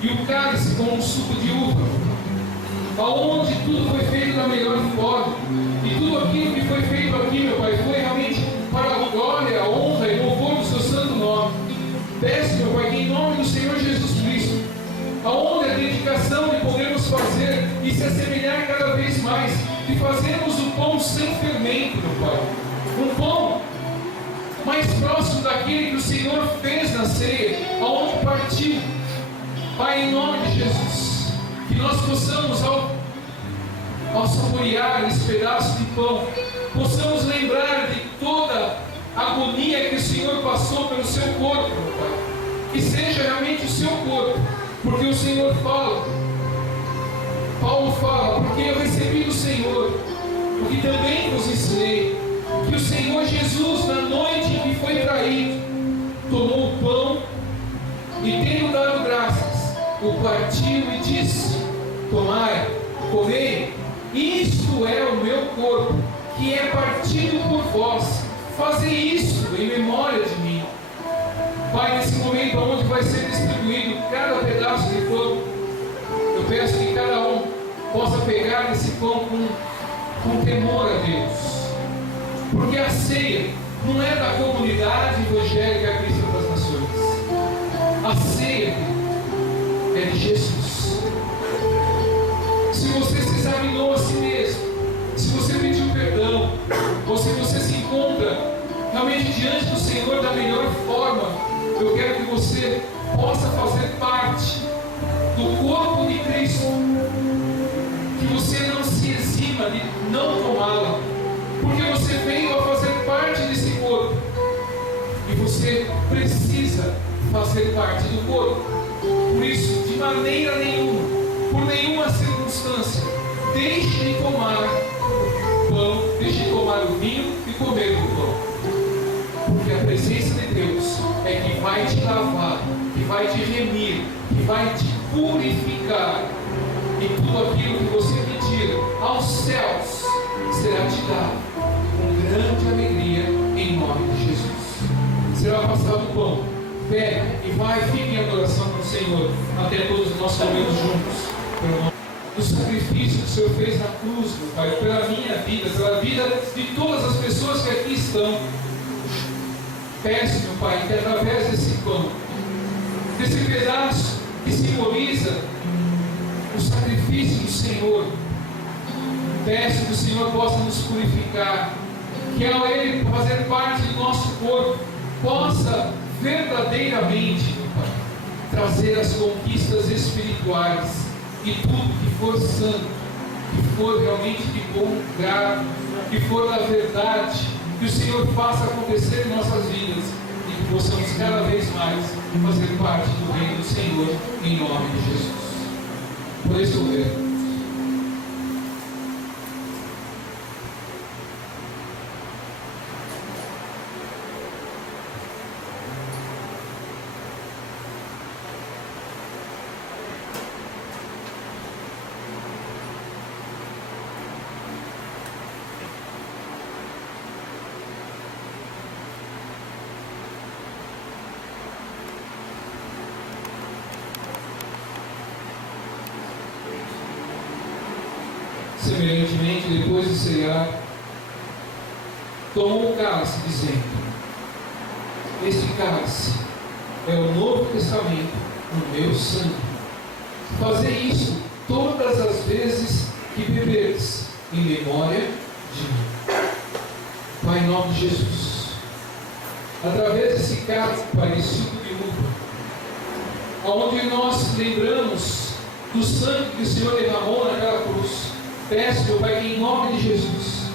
e o cálice com um suco de uva, aonde tudo foi feito da melhor forma, e tudo aquilo que foi feito aqui, meu Pai, foi realmente para a glória, a honra e louvor do seu santo nome. Peço, meu Pai, que em nome do Senhor Jesus Cristo, aonde a dedicação de podermos fazer e se assemelhar cada vez mais, de fazermos o pão sem fermento, meu Pai, um pão mais próximo daquele que o Senhor fez na ceia, aonde partiu. Pai, em nome de Jesus, que nós possamos, ao saborear esse pedaço de pão, possamos lembrar de toda a agonia que o Senhor passou pelo seu corpo, meu Pai. Que seja realmente o seu corpo, porque o Senhor fala, Paulo fala, porque eu recebi do Senhor o que também vos ensinei, que o Senhor Jesus, na noite em que foi traído, tomou o pão e, tendo dado graças, o partiu e disse: tomai, comei, isto é o meu corpo, que é partido por vós, fazei isso em memória de mim. Pai, nesse momento onde vai ser distribuído cada pedaço de pão, eu peço que cada um possa pegar esse pão com temor a Deus, porque a ceia não é da comunidade evangélica cristã das nações, a ceia é de Jesus. Se você se examinou a si mesmo, se você pediu perdão, ou se você se encontra realmente diante do Senhor da melhor forma, eu quero que você possa fazer parte do corpo de Cristo, que você não se exima de não tomá-la, porque você veio a fazer parte desse corpo, e você precisa fazer parte do corpo. Por isso, de maneira nenhuma, por nenhuma circunstância, deixe de tomar o pão, deixe de tomar o vinho e comer o pão. Porque a presença de Deus é que vai te lavar, que vai te remir, que vai te purificar. E tudo aquilo que você pedir aos céus será te dado com grande alegria em nome de Jesus. Será passado o pão, pega e vai, fique em adoração com o Senhor, até todos nós comemos juntos. Do sacrifício que o Senhor fez na cruz, meu Pai, pela minha vida, pela vida de todas as pessoas que aqui estão. Peço, meu Pai, que através desse pão, desse pedaço que simboliza o sacrifício do Senhor, peço que o Senhor possa nos purificar, que ao Ele fazer parte do nosso corpo, possa verdadeiramente, meu Pai, trazer as conquistas espirituais e tudo que for santo, que for realmente de bom grado, que for da verdade, que o Senhor faça acontecer em nossas vidas e que possamos cada vez mais fazer parte do reino do Senhor, em nome de Jesus. Por isso eu vejo. Semelhantemente, depois de cear, tomou o cálice, dizendo: este cálice é o Novo Testamento no meu sangue. Fazei isso todas as vezes que beberdes, em memória de mim. Pai, em nome de Jesus, através desse cálice, Pai, de suco de uva, onde nós lembramos do sangue que o Senhor derramou naquela cruz, peço, meu Pai, que em nome de Jesus,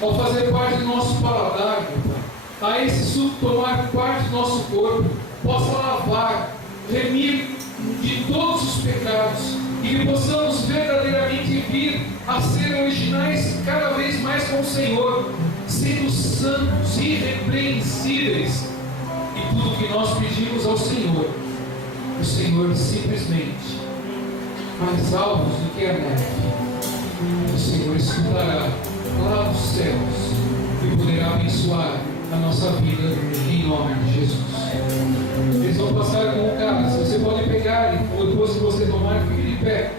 ao fazer parte do nosso paladar, meu Pai, a esse suco tomar parte do nosso corpo, possa lavar, remir de todos os pecados, e que possamos verdadeiramente vir a ser originais cada vez mais com o Senhor, sendo santos, irrepreensíveis, e tudo que nós pedimos ao Senhor, o Senhor simplesmente, mais altos do que a neve, o Senhor escutará lá dos céus e poderá abençoar a nossa vida em nome de Jesus. Eles vão passar com o cálice. Você pode pegar e depois que você tomar, fique de pé,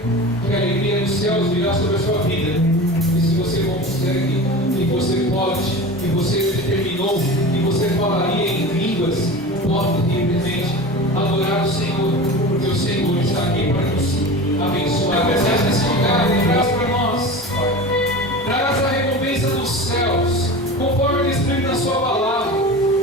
que a alegria dos céus virá sobre a sua vida. E se você consegue, e você pode, e você determinou, e você falaria em línguas, pode simplesmente adorar o Senhor, porque o Senhor está aqui para nos abençoar. Nesse lugar, traz para nós, traz a recompensa dos céus, conforme escrito na sua palavra,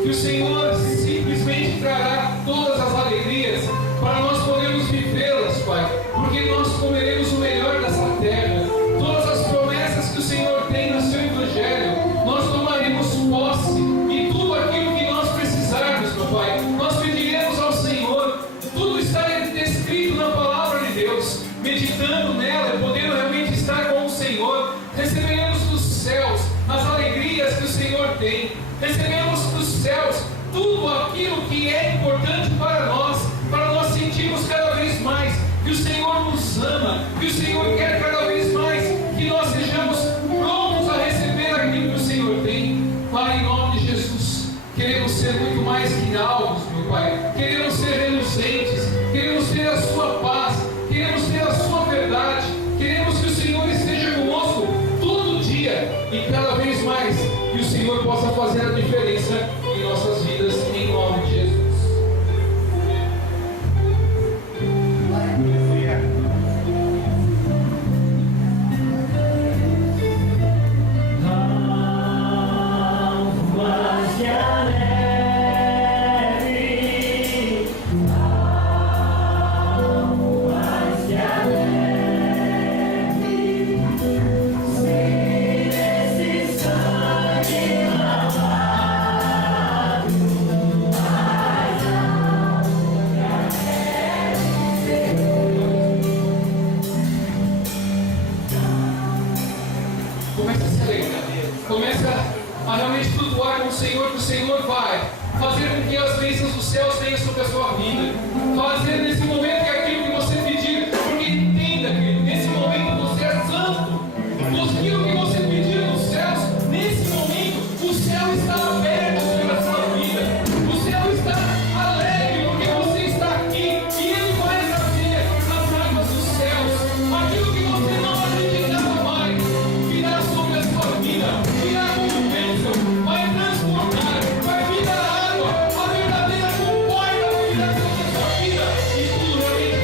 que o Senhor simplesmente trará todas as alegrias para nós podermos vivê-las, Pai, porque nós comeremos o melhor dessa terra. Todas as promessas que o Senhor tem no seu Evangelho, nós tomaremos posse, e tudo aquilo que nós precisarmos, meu Pai, nós pediremos ao Senhor. Tudo está descrito na palavra de Deus, meditando nela, podendo realmente estar com o Senhor. Receberemos dos céus as alegrias que o Senhor tem, recebemos dos céus tudo aquilo que é importante para nós sentirmos cada vez mais que o Senhor nos ama, que o Senhor quer cada vez mais que nós sejamos prontos a receber aquilo que o Senhor tem. Pai, em nome de Jesus, queremos ser muito mais que alvos, meu Pai, queremos ser reluzentes, queremos ter a sua paz, queremos ter a sua verdade, queremos que o Senhor esteja conosco todo dia e cada vez mais que o Senhor possa fazer a diferença em nossas vidas, em nome de Jesus. Começa a realmente flutuar com o Senhor, que o Senhor vai fazer com que as bênçãos dos céus venham sobre a sua vida. Fazer nesse momento que aquilo que você pedir, porque entenda que nesse momento você é santo. Aquilo que você pedir nos céus, nesse momento o céu está aberto sobre a sua vida. O céu está alegre porque você está aqui e Ele vai trazer as águas dos céus. Aquilo que você não acreditava mais virá sobre a sua vida. Virá como bênção, vai transformar, vai vir a água, a verdadeira comporta vai virar sobre a sua vida, e tudo realmente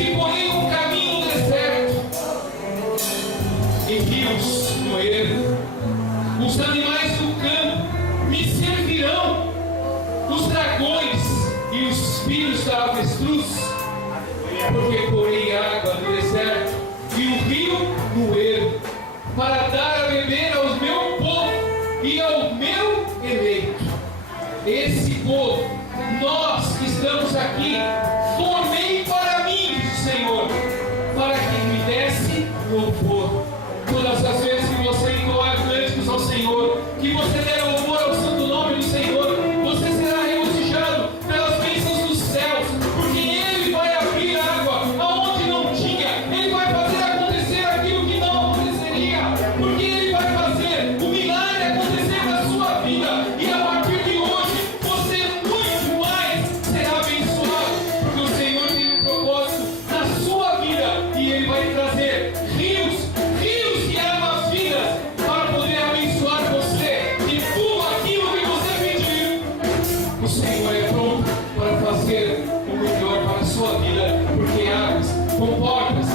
te porei um caminho no deserto, e rios no ermo. Os animais do campo me servirão, os dragões e os filhos da avestruz, porque porei água no deserto e o rio no ermo, para dar a beber ao meu povo e ao meu eleito. Esse povo, nós que estamos aqui, formei para mim, diz o Senhor, para que me desse louvor. Todas as vezes que você entoar cânticos ao Senhor, que você der louvor ao santo nome do Senhor, você será regozijado pelas bênçãos dos céus, porque Ele vai abrir água aonde não tinha, Ele vai fazer acontecer aquilo que não aconteceria, porque Ele vai fazer o milagre acontecer na sua vida, e a partir de hoje você muito mais será abençoado, porque o Senhor tem um propósito na sua vida, e Ele vai trazer rios de águas vivas para poder abençoar você de tudo aquilo que você pediu. O Senhor é pronto para fazer o melhor para a sua vida, porque águas com portas,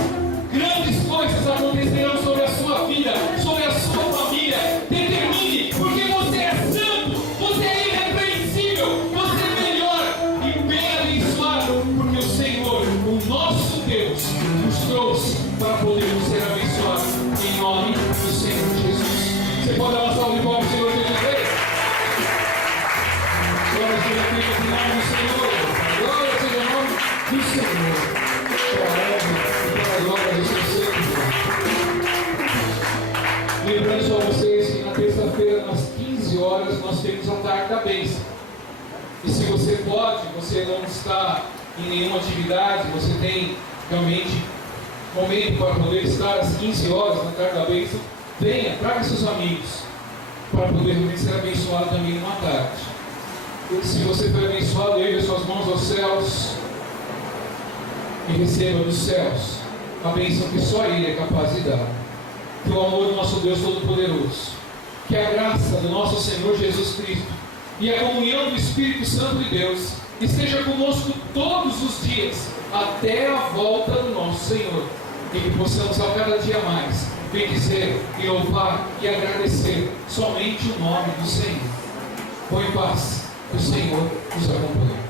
grandes coisas acontecerão sobre a sua vida, sobre a sua família. Determine, porque você é santo, você é irrepreensível, você é melhor e bem abençoado, porque o Senhor, o nosso Deus, nos trouxe para podermos ser abençoados em nome do Senhor Jesus. Você pode dar uma salva de palmas ao Senhor Jesus? Glória seja feita em nome do Senhor. Glória seja o nome do Senhor. Para a honra e para a glória do seu Senhor. Lembrando só a vocês que na terça-feira, às 15 horas, nós temos a tarde da bênção. E se você pode, você não está em nenhuma atividade, você tem realmente momento para poder estar às 15 horas na tarde da bênção, venha, traga seus amigos, para poder ser abençoado também numa tarde. E se você foi abençoado, ergue as suas mãos aos céus e receba dos céus a bênção que só Ele é capaz de dar. Que o amor do nosso Deus Todo-Poderoso, que a graça do nosso Senhor Jesus Cristo e a comunhão do Espírito Santo de Deus esteja conosco todos os dias, até a volta do nosso Senhor. E que possamos a cada dia mais bendizer e louvar e agradecer somente o nome do Senhor. Põe em paz, que o Senhor nos acompanhe.